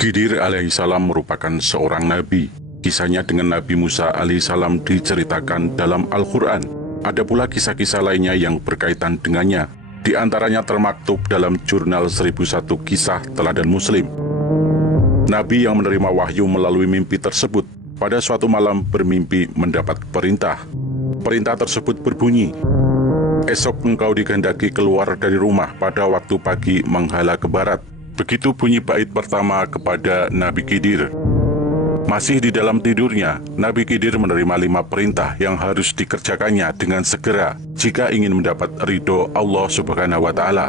Khidir alaihissalam merupakan seorang nabi. Kisahnya dengan Nabi Musa alaihissalam diceritakan dalam Al-Quran. Ada pula kisah-kisah lainnya yang berkaitan dengannya. Di antaranya termaktub dalam jurnal 1001 Kisah Teladan Muslim. Nabi yang menerima wahyu melalui mimpi tersebut pada suatu malam bermimpi mendapat perintah. Perintah tersebut berbunyi, "Esok engkau dikehendaki keluar dari rumah pada waktu pagi menghala ke barat." Begitu bunyi bait pertama kepada Nabi Khidir. Masih di dalam tidurnya, Nabi Khidir menerima 5 perintah yang harus dikerjakannya dengan segera jika ingin mendapat ridho Allah Subhanahu wa Ta'ala.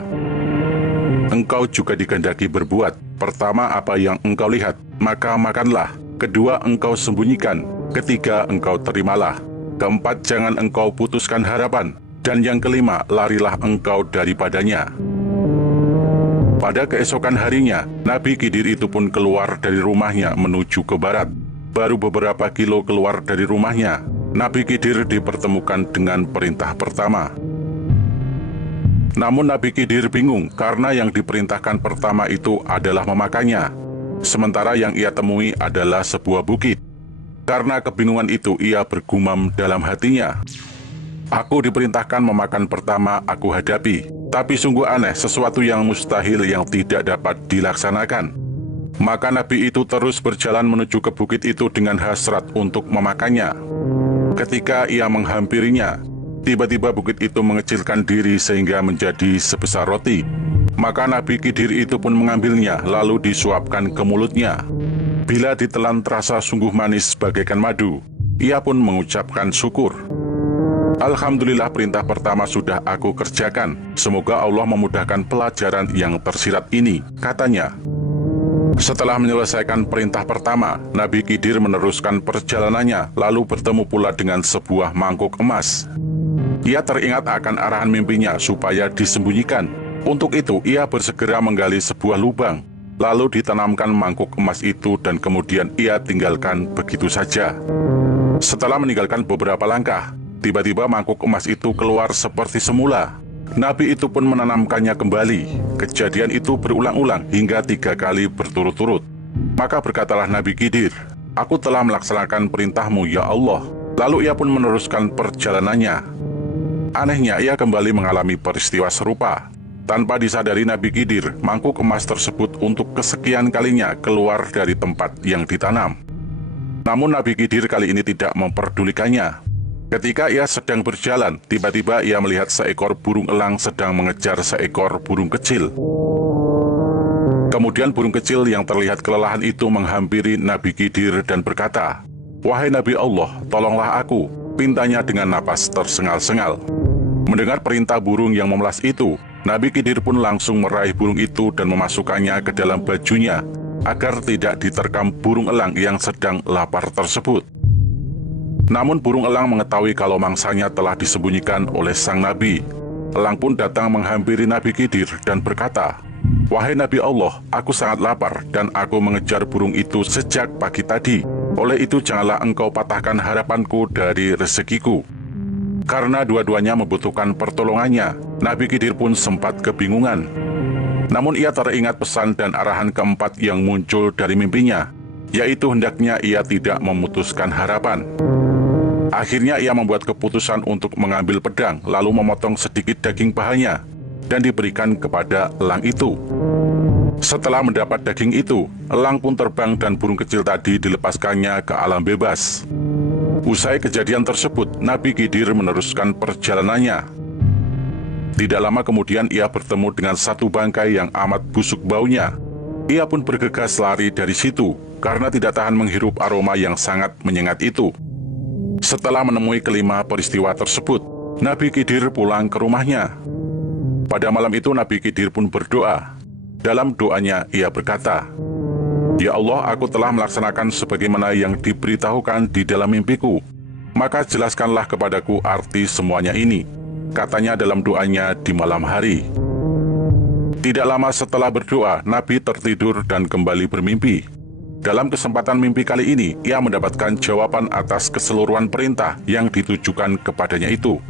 Engkau juga dikehendaki berbuat. Pertama, apa yang engkau lihat, maka makanlah. Kedua, engkau sembunyikan. Ketiga, engkau terimalah. Keempat, jangan engkau putuskan harapan. Dan yang kelima, larilah engkau daripadanya. Pada keesokan harinya, Nabi Khidir itu pun keluar dari rumahnya menuju ke barat. Baru beberapa kilo keluar dari rumahnya, Nabi Khidir dipertemukan dengan perintah pertama. Namun Nabi Khidir bingung karena yang diperintahkan pertama itu adalah memakannya, sementara yang ia temui adalah sebuah bukit. Karena kebingungan itu ia bergumam dalam hatinya, "Aku diperintahkan memakan pertama aku hadapi, tapi sungguh aneh, sesuatu yang mustahil yang tidak dapat dilaksanakan." Maka Nabi itu terus berjalan menuju ke bukit itu dengan hasrat untuk memakannya. Ketika ia menghampirinya, tiba-tiba bukit itu mengecilkan diri sehingga menjadi sebesar roti. Maka Nabi Khidir itu pun mengambilnya lalu disuapkan ke mulutnya. Bila ditelan terasa sungguh manis bagaikan madu, ia pun mengucapkan syukur. "Alhamdulillah, perintah pertama sudah aku kerjakan. Semoga Allah memudahkan pelajaran yang tersirat ini," katanya. Setelah menyelesaikan perintah pertama, Nabi Khidir meneruskan perjalanannya lalu bertemu pula dengan sebuah mangkuk emas. Ia teringat akan arahan mimpinya supaya disembunyikan. Untuk itu, ia bersegera menggali sebuah lubang, lalu ditanamkan mangkuk emas itu dan kemudian ia tinggalkan begitu saja. Setelah meninggalkan beberapa langkah, tiba-tiba mangkuk emas itu keluar seperti semula. Nabi itu pun menanamkannya kembali. Kejadian itu berulang-ulang hingga 3 kali berturut-turut. Maka berkatalah Nabi Khidir, "Aku telah melaksanakan perintahmu ya Allah." Lalu ia pun meneruskan perjalanannya. Anehnya, ia kembali mengalami peristiwa serupa. Tanpa disadari Nabi Khidir, mangkuk emas tersebut untuk kesekian kalinya keluar dari tempat yang ditanam. Namun Nabi Khidir kali ini tidak memperdulikannya. Ketika ia sedang berjalan, tiba-tiba ia melihat seekor burung elang sedang mengejar seekor burung kecil. Kemudian burung kecil yang terlihat kelelahan itu menghampiri Nabi Khidir dan berkata, "Wahai Nabi Allah, tolonglah aku," pintanya dengan napas tersengal-sengal. Mendengar perintah burung yang memelas itu, Nabi Khidir pun langsung meraih burung itu dan memasukkannya ke dalam bajunya, agar tidak diterkam burung elang yang sedang lapar tersebut. Namun burung elang mengetahui kalau mangsanya telah disembunyikan oleh sang Nabi. Elang pun datang menghampiri Nabi Khidir dan berkata, "Wahai Nabi Allah, aku sangat lapar dan aku mengejar burung itu sejak pagi tadi. Oleh itu janganlah engkau patahkan harapanku dari rezekiku." Karena dua-duanya membutuhkan pertolongannya, Nabi Khidir pun sempat kebingungan. Namun ia teringat pesan dan arahan keempat yang muncul dari mimpinya, yaitu hendaknya ia tidak memutuskan harapan. Akhirnya ia membuat keputusan untuk mengambil pedang, lalu memotong sedikit daging pahanya, dan diberikan kepada elang itu. Setelah mendapat daging itu, elang pun terbang dan burung kecil tadi dilepaskannya ke alam bebas. Usai kejadian tersebut, Nabi Khidir meneruskan perjalanannya. Tidak lama kemudian ia bertemu dengan satu bangkai yang amat busuk baunya. Ia pun bergegas lari dari situ, karena tidak tahan menghirup aroma yang sangat menyengat itu. Setelah menemui kelima peristiwa tersebut, Nabi Khidir pulang ke rumahnya. Pada malam itu Nabi Khidir pun berdoa. Dalam doanya ia berkata, "Ya Allah, aku telah melaksanakan sebagaimana yang diberitahukan di dalam mimpiku. Maka jelaskanlah kepadaku arti semuanya ini," katanya dalam doanya di malam hari. Tidak lama setelah berdoa, Nabi tertidur dan kembali bermimpi. Dalam kesempatan mimpi kali ini, ia mendapatkan jawaban atas keseluruhan perintah yang ditujukan kepadanya itu.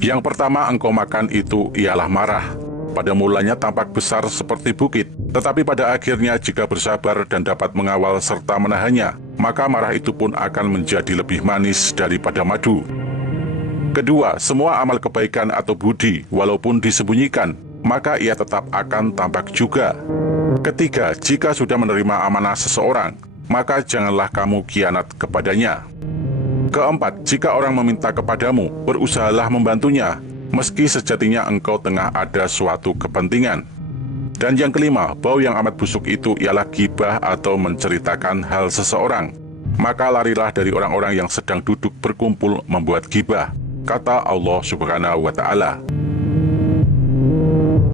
Yang pertama engkau makan itu ialah marah. Pada mulanya tampak besar seperti bukit, tetapi pada akhirnya jika bersabar dan dapat mengawal serta menahannya, maka marah itu pun akan menjadi lebih manis daripada madu. Kedua, semua amal kebaikan atau budi, walaupun disembunyikan, maka ia tetap akan tampak juga. Ketiga, jika sudah menerima amanah seseorang, maka janganlah kamu khianat kepadanya. Keempat, jika orang meminta kepadamu, berusahalah membantunya, meski sejatinya engkau tengah ada suatu kepentingan. Dan yang kelima, bau yang amat busuk itu ialah gibah atau menceritakan hal seseorang. Maka larilah dari orang-orang yang sedang duduk berkumpul membuat gibah, kata Allah Subhanahu wa Ta'ala.